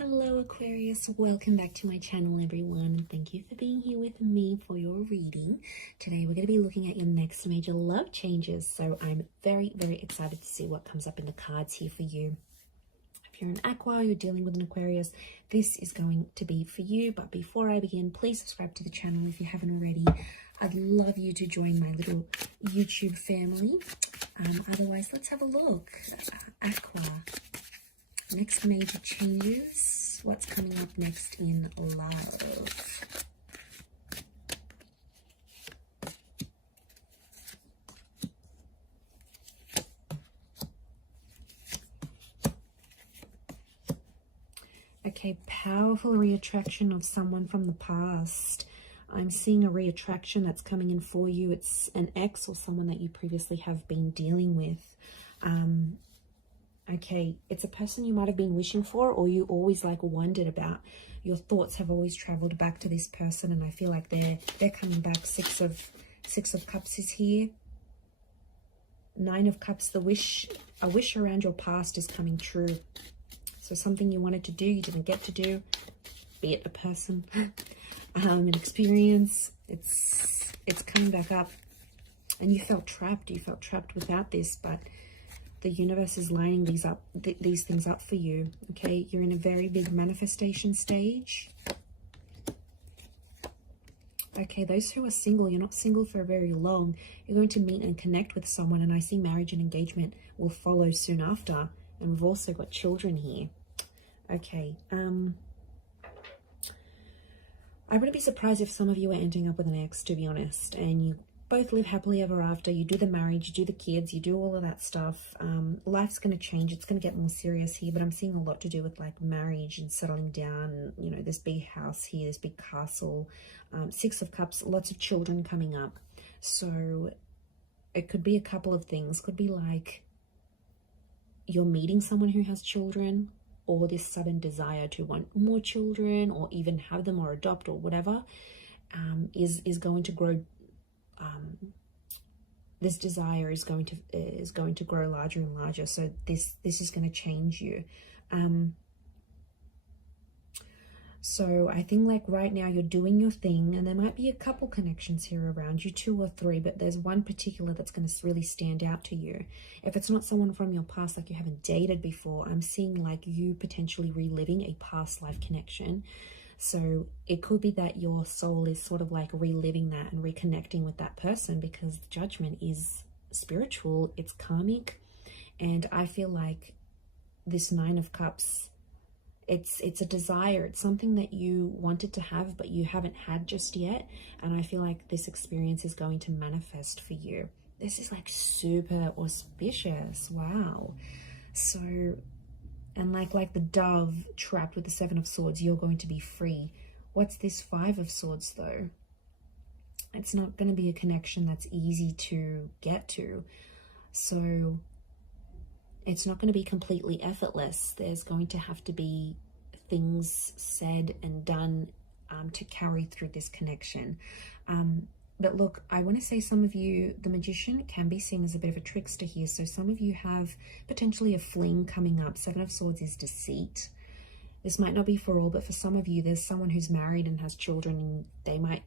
Hello Aquarius, welcome back to my channel everyone, and thank you for being here with me for your reading. Today we're going to be looking at your next major love changes, so I'm very excited to see what comes up in the cards here for you. If you're an Aqua, you're dealing with an Aquarius, this is going to be for you. But before I begin, please subscribe to the channel if you haven't already. I'd love you to join my little YouTube family. Otherwise, let's have a look. Aqua. Next major changes. What's coming up next in love? Okay, powerful reattraction of someone from the past. I'm seeing a reattraction that's coming in for you. It's an ex or someone that you previously have been dealing with. Okay, it's a person you might have been wishing for, or you always like wondered about. Your thoughts have always traveled back to this person, and I feel like they're coming back. Six of Cups is here. Nine of Cups, a wish around your past is coming true. So something you wanted to do, you didn't get to do, be it a person, an experience, it's coming back up. And you felt trapped without this, but the universe is lining these things up for you. Okay, you're in a very big manifestation stage. Okay, those who are single, you're not single for very long. You're going to meet and connect with someone, and I see marriage and engagement will follow soon after. And we've also got children here. Okay, I wouldn't be surprised if some of you are ending up with an ex, to be honest, and you both live happily ever after. You do the marriage, you do the kids, you do all of that stuff. Life's going to change. It's going to get more serious here, but I'm seeing a lot to do with like marriage and settling down. You know, this big house here, this big castle. Six of Cups, lots of children coming up. So it could be a couple of things. Could be like you're meeting someone who has children, or this sudden desire to want more children, or even have them or adopt or whatever, is going to grow. This desire is going to grow larger and larger. So this is going to change you. So I think like right now you're doing your thing, and there might be a couple connections here around you, 2 or 3, but there's one particular that's going to really stand out to you. If it's not someone from your past, like you haven't dated before, I'm seeing like you potentially reliving a past life connection. So it could be that your soul is sort of like reliving that and reconnecting with that person, because the Judgment is spiritual, it's karmic. And I feel like this 9 of Cups, it's a desire, it's something that you wanted to have but you haven't had just yet, and I feel like this experience is going to manifest for you. This is like super auspicious. Wow. So, and like the dove trapped with the 7 of Swords, you're going to be free. What's this 5 of Swords though? It's not going to be a connection that's easy to get to. So it's not going to be completely effortless. There's going to have to be things said and done to carry through this connection. But look, I want to say some of you, the Magician can be seen as a bit of a trickster here. So some of you have potentially a fling coming up. 7 of Swords is deceit. This might not be for all, but for some of you, there's someone who's married and has children, and they might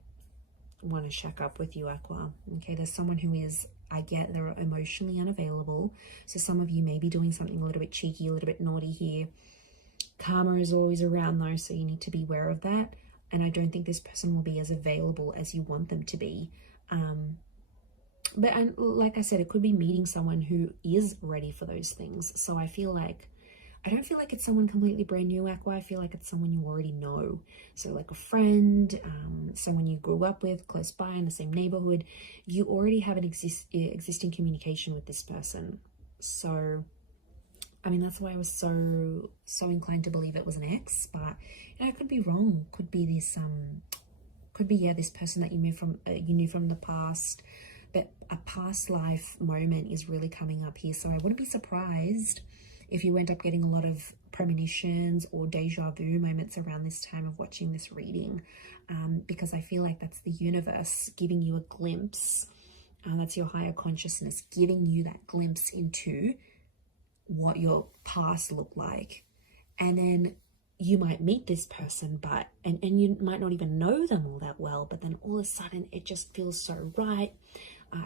want to shack up with you, Aqua. Okay, there's someone who is, I get, they're emotionally unavailable. So some of you may be doing something a little bit cheeky, a little bit naughty here. Karma is always around though, so you need to be aware of that. And I don't think this person will be as available as you want them to be. But like I said, it could be meeting someone who is ready for those things. So I don't feel like it's someone completely brand new, Aqua. I feel like it's someone you already know. So like a friend, someone you grew up with, close by in the same neighborhood. You already have an existing communication with this person. So, I mean, that's why I was so inclined to believe it was an ex. But you know, I could be wrong. Could be this this person that you knew from the past. But a past life moment is really coming up here. So I wouldn't be surprised if you end up getting a lot of premonitions or deja vu moments around this time of watching this reading, because I feel like that's the universe giving you a glimpse. That's your higher consciousness giving you that glimpse into what your past looked like. And then you might meet this person, but and you might not even know them all that well, but then all of a sudden it just feels so right.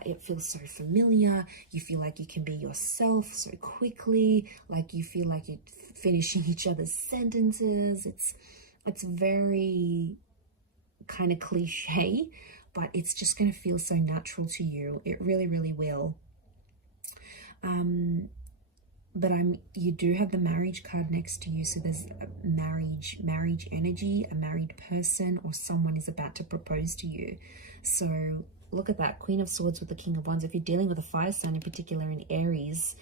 It feels so familiar. You feel like you can be yourself so quickly, like you feel like you're finishing each other's sentences. It's very kind of cliche, but it's just going to feel so natural to you. It really, really will. But you do have the marriage card next to you, so there's a marriage energy, a married person, or someone is about to propose to you. So look at that, Queen of Swords with the King of Wands. If you're dealing with a fire sign, in particular in Aries,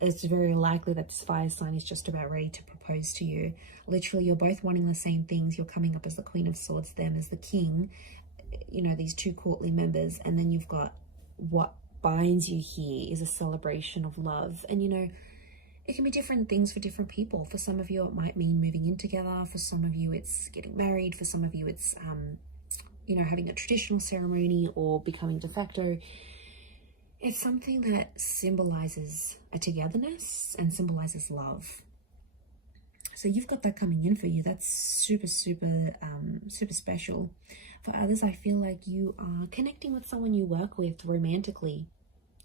it's very likely that this fire sign is just about ready to propose to you. Literally, you're both wanting the same things. You're coming up as the Queen of Swords, them as the King, you know, these two courtly members, and then you've got what binds you here is a celebration of love. And you know, it can be different things for different people. For some of you it might mean moving in together, for some of you it's getting married, for some of you it's you know, having a traditional ceremony or becoming de facto. It's something that symbolizes a togetherness and symbolizes love. So you've got that coming in for you. That's super special. For others, I feel like you are connecting with someone you work with romantically.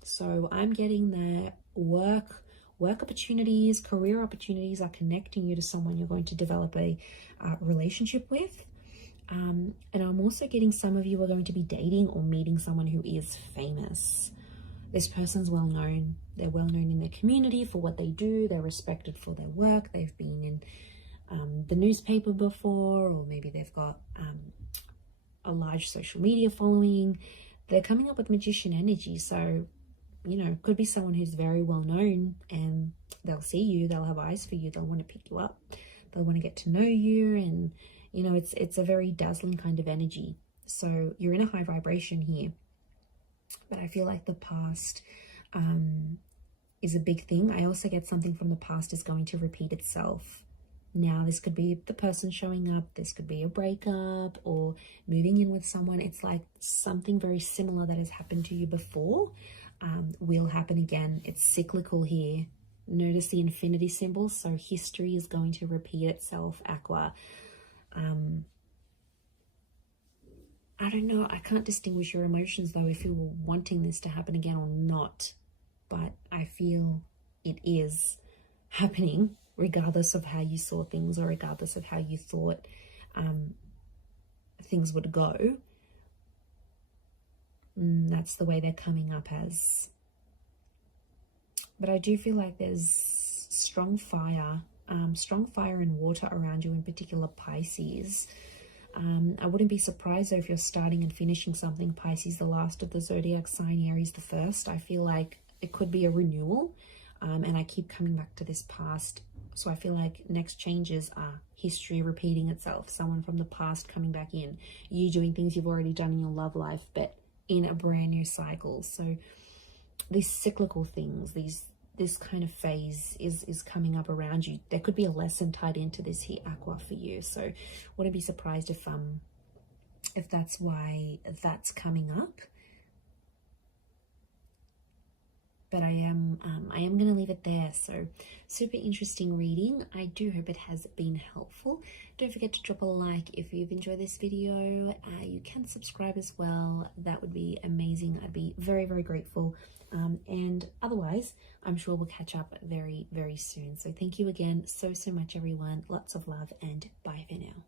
So I'm getting that work opportunities, career opportunities are connecting you to someone you're going to develop a relationship with. And I'm also getting some of you are going to be dating or meeting someone who is famous. This person's well known. They're well known in their community for what they do. They're respected for their work. They've been in the newspaper before, or maybe they've got a large social media following. They're coming up with magician energy. So, you know, could be someone who's very well known, and they'll see you. They'll have eyes for you. They'll want to pick you up. They'll want to get to know you. And, you know, it's a very dazzling kind of energy. So you're in a high vibration here. But I feel like the past is a big thing. I also get something from the past is going to repeat itself. Now, this could be the person showing up. This could be a breakup or moving in with someone. It's like something very similar that has happened to you before will happen again. It's cyclical here. Notice the infinity symbol. So history is going to repeat itself, Aqua. I don't know. I can't distinguish your emotions, though, if you were wanting this to happen again or not. But I feel it is happening, regardless of how you saw things or regardless of how you thought things would go. That's the way they're coming up as. But I do feel like there's strong fire and water around you, in particular Pisces. I wouldn't be surprised though if you're starting and finishing something, Pisces, the last of the zodiac sign, Aries the first. I feel like it could be a renewal, and I keep coming back to this past. So I feel like next changes are history repeating itself, someone from the past coming back in, you doing things you've already done in your love life, but in a brand new cycle. So these cyclical things, this kind of phase is coming up around you. There could be a lesson tied into this here, Aqua, for you. So wouldn't be surprised if that's why that's coming up. But I am going to leave it there. So super interesting reading. I do hope it has been helpful. Don't forget to drop a like if you've enjoyed this video. You can subscribe as well. That would be amazing. I'd be very, very grateful. And otherwise, I'm sure we'll catch up very, very soon. So thank you again so much, everyone. Lots of love and bye for now.